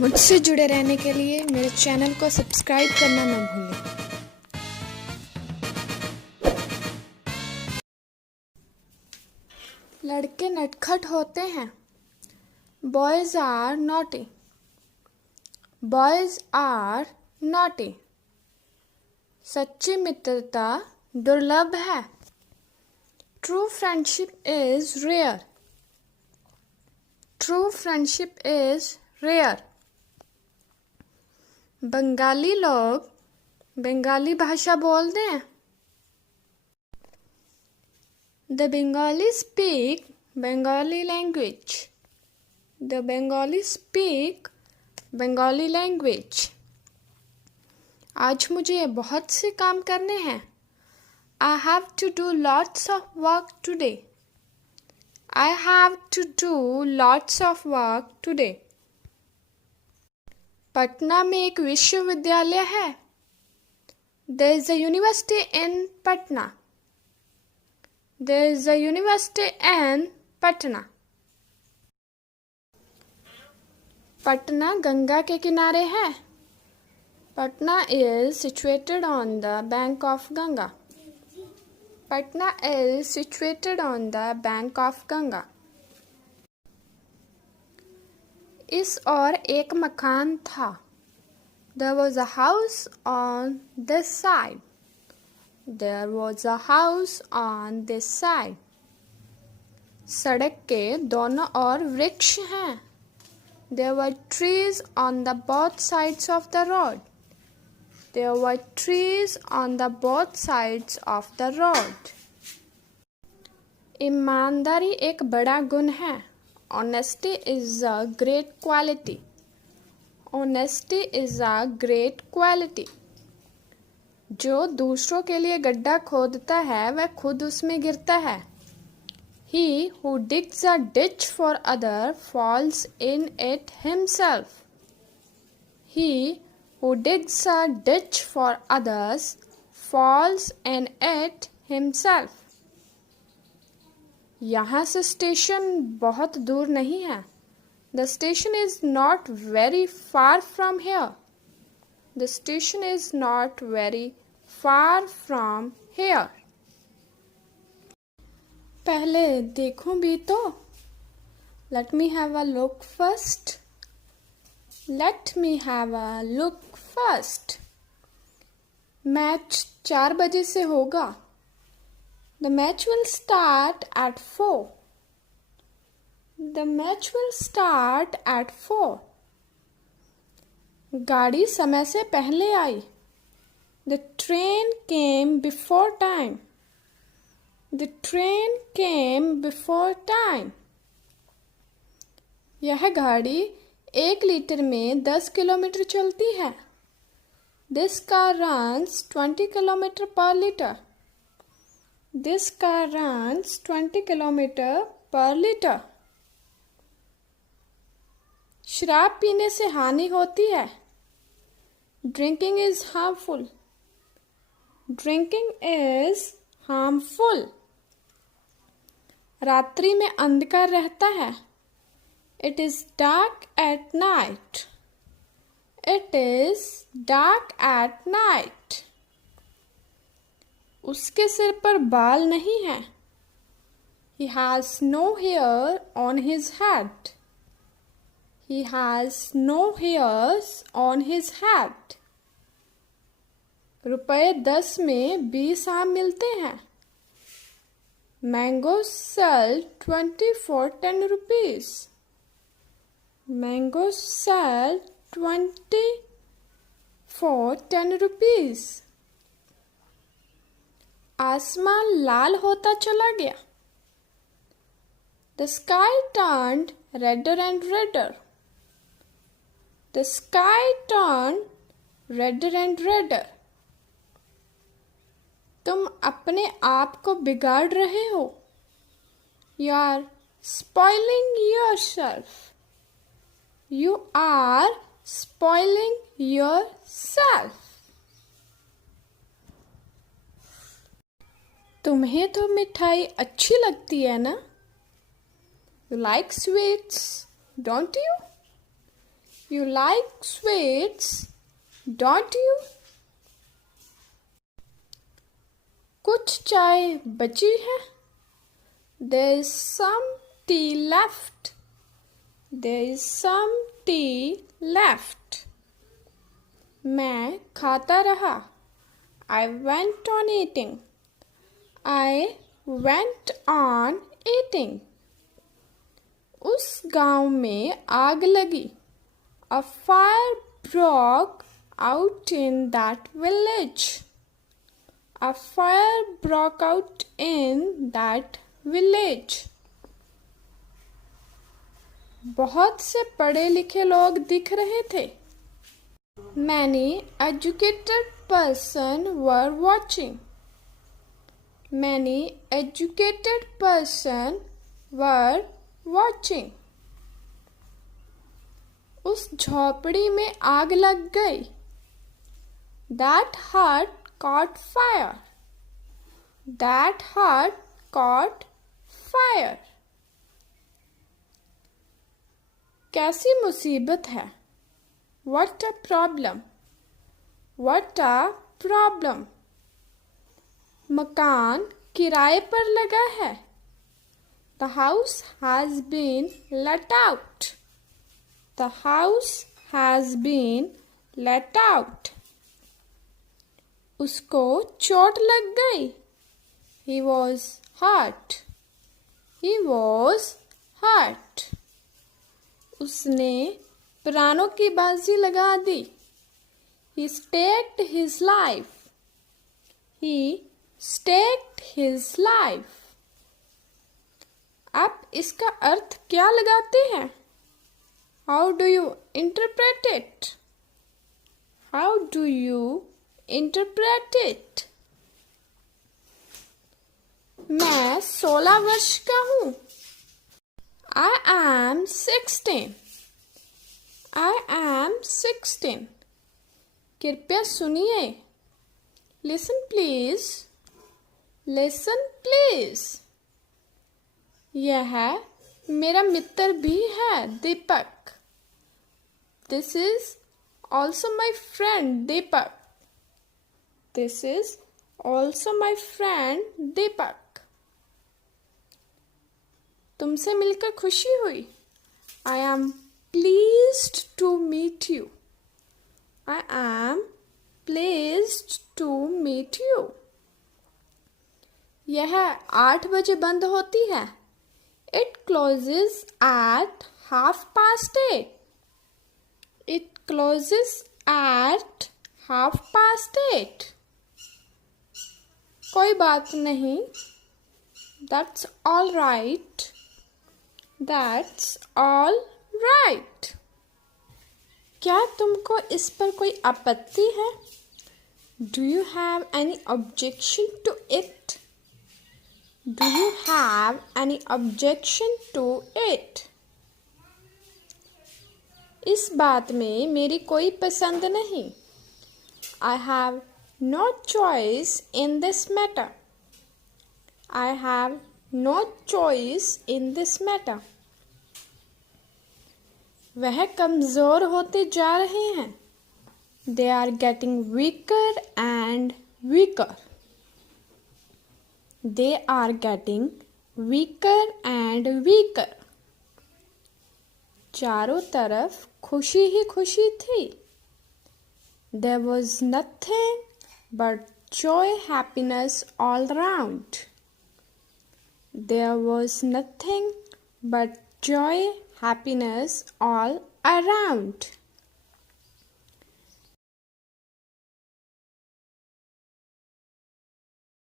मुझसे जुड़े रहने के लिए मेरे चैनल को सब्सक्राइब करना न भूलें। लड़के नटखट होते हैं। Boys are naughty. Boys are naughty. सच्ची मित्रता दुर्लभ है। True friendship is rare. True friendship is rare. Bengali लोग बंगाली भाषा बोलते हैं। The Bengalis speak Bengali language. The Bengalis speak Bengali language. आज मुझे बहुत से काम करने हैं। I have to do lots of work today. I have to do lots of work today. Patna में एक विश्वविद्यालय है। There is a university in Patna. There is a university in Patna. Patna Ganga के किनारे है। Patna is situated on the bank of Ganga. Patna is situated on the bank of Ganga. इस ओर एक मकान था। There was a house on this side. There was a house on this side. सड़क के दोनों ओर वृक्ष हैं। There were trees on the both sides of the road. There were trees on the both sides of the road. ईमानदारी एक बड़ा गुण है। Honesty is a great quality. Honesty is a great quality. जो दूसरों के लिए गड्ढा खोदता है वह खुद उसमें गिरता है। He who digs a ditch for other falls in it himself. He who digs a ditch for others falls in it himself. यहाँ से स्टेशन बहुत दूर नहीं है। The station is not very far from here. The station is not very far from here. पहले देखूं भी तो। Let me have a look first. Let me have a look first. Match 4 बजे से होगा। The match will start at 4. The match will start at 4. गाड़ी समय से पहले आई। The train came before time. The train came before time. यह गाड़ी 1 litre में 10 किलोमीटर चलती है। This car runs 20 kilometer per liter. This car runs 20 kilometer per liter. शराब पीने से हानि होती है। Drinking is harmful. Drinking is harmful. रात्रि में अंधकार रहता है। It is dark at night. It is dark at night. उसके सिर पर बाल नहीं है। He has no hair on his head. He has no hairs on his head. रुपए 10 में 20 आम मिलते हैं। Mangoes sell 20 for 10 rupees. Mangoes sell 20 for 10 rupees. आसमान लाल होता चला गया। The sky turned redder and redder. The sky turned redder and redder. तुम अपने आप को बिगाड़ रहे हो। You are spoiling yourself. You are spoiling yourself. तुम्हें तो मिठाई अच्छी लगती है ना? You like sweets, don't you? You like sweets, don't you? कुछ चाय बची है. There's some tea left. There's some tea left. मैं खाता रहा. I went on eating. I went on eating. उस गांव में आग लगी. A fire broke out in that village. A fire broke out in that village. बहुत से पढ़े लिखे लोग दिख रहे थे. Many educated persons were watching. Many educated persons were watching. उस झोपड़ी में आग लग गई. That hut caught fire. That hut caught fire. कैसी मुसीबत है. What a problem. What a problem. मकान किराए पर लगा है. The house has been let out. The house has been let out. उसको चोट लग गई. He was hurt. He was hurt. उसने प्राणों की बाजी लगा दी. He staked his life. He staked his life. आप इसका अर्थ क्या लगाते हैं? How do you interpret it? How do you interpret it? मैं 16 वर्ष का हूँ. I am 16. I am 16. कृपया सुनिए. Listen please. Listen please. यह मेरा मित्र भी है, दीपक. This is also my friend Deepak. This is also my friend Deepak. तुमसे मिलकर खुशी हुई. I am pleased to meet you. I am pleased to meet you. यह 8 बजे बंद होती है. It closes at 8:30. It closes at 8:30. कोई बात नहीं. That's all right. That's all right. क्या तुमको इस पर कोई आपत्ति है? Do you have any objection to it? Do you have any objection to it? इस बात में मेरी कोई पसंद नहीं. I have no choice in this matter. I have no choice in this matter. वह कमज़ोर होते जा रहे हैं. They are getting weaker and weaker. They are getting weaker and weaker. चारों तरफ खुशी ही खुशी थी. There was nothing but joy, happiness all around. There was nothing but joy, happiness all around.